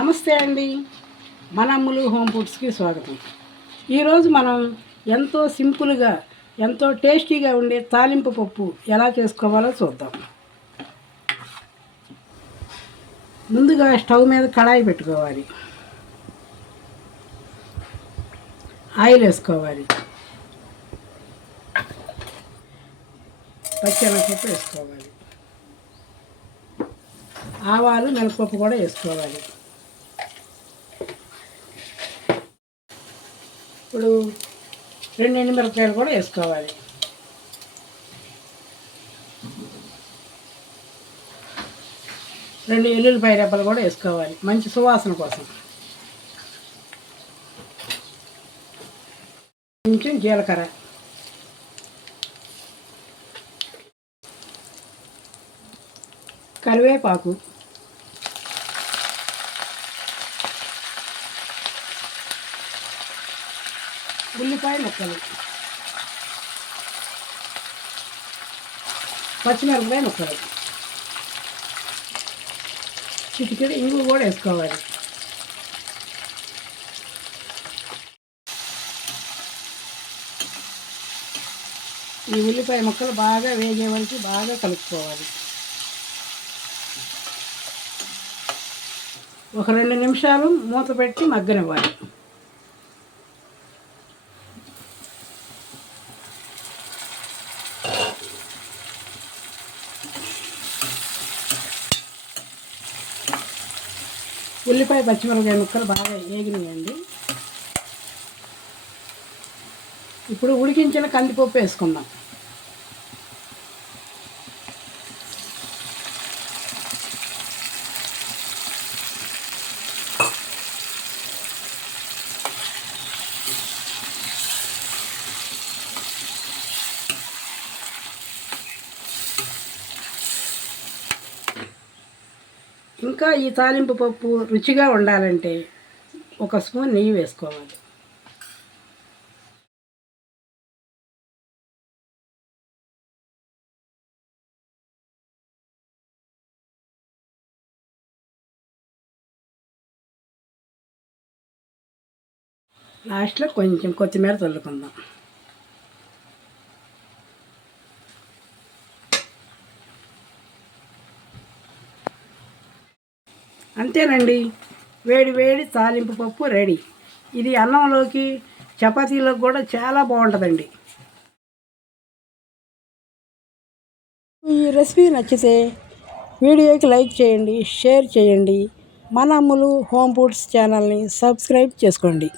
నమస్తే అండి, మన అమ్ములు హోమ్ ఫుడ్స్కి స్వాగతం. ఈరోజు మనం ఎంతో సింపుల్గా ఎంతో టేస్టీగా ఉండే తాలింపు పప్పు ఎలా చేసుకోవాలో చూద్దాం. ముందుగా స్టవ్ మీద కడాయి పెట్టుకోవాలి, ఆయిల్ వేసుకోవాలి, పచ్చెనగపప్పు వేసుకోవాలి, ఆవాలు మినపప్పు కూడా వేసుకోవాలి. ఇప్పుడు 2 ఎండుమిరపకాయలు కూడా వేసుకోవాలి. రెండు ఎల్లుల్లిపాయ రెబ్బలు కూడా వేసుకోవాలి మంచి సువాసన కోసం. కొంచెం జీలకర్ర, కరివేపాకు, ఉల్లిపాయ ముక్కలు, పచ్చిమిరపకాయ ముక్కలు, చిటికెడు ఇంగు కూడా వేసుకోవాలి. ఈ ఉల్లిపాయ ముక్కలు బాగా వేగే వరకు బాగా కలుపుకోవాలి. ఒక 2 నిమిషాలు మూత పెట్టి మగ్గనివ్వాలి. ఉల్లిపాయ పచ్చిమిరపకాయ ముక్కలు బాగా వేగినాయండి. ఇప్పుడు ఉడికించిన కందిపప్పు వేసుకుందాం. ఇంకా ఈ తాలింపు పప్పు రుచిగా ఉండాలంటే 1 స్పూన్ నెయ్యి వేసుకోవాలి. లాస్ట్లో కొంచెం కొత్తిమీర చల్లుకుందాం. అంతేనండి, వేడి వేడి తాలింపు పప్పు రెడీ. ఇది అన్నంలోకి చపాతీలోకి కూడా చాలా బాగుంటుందండి. ఈ రెసిపీ నచ్చితే వీడియోకి లైక్ చేయండి, షేర్ చేయండి. మన అమ్ములు హోమ్ ఫుడ్స్ ఛానల్ని సబ్స్క్రైబ్ చేసుకోండి.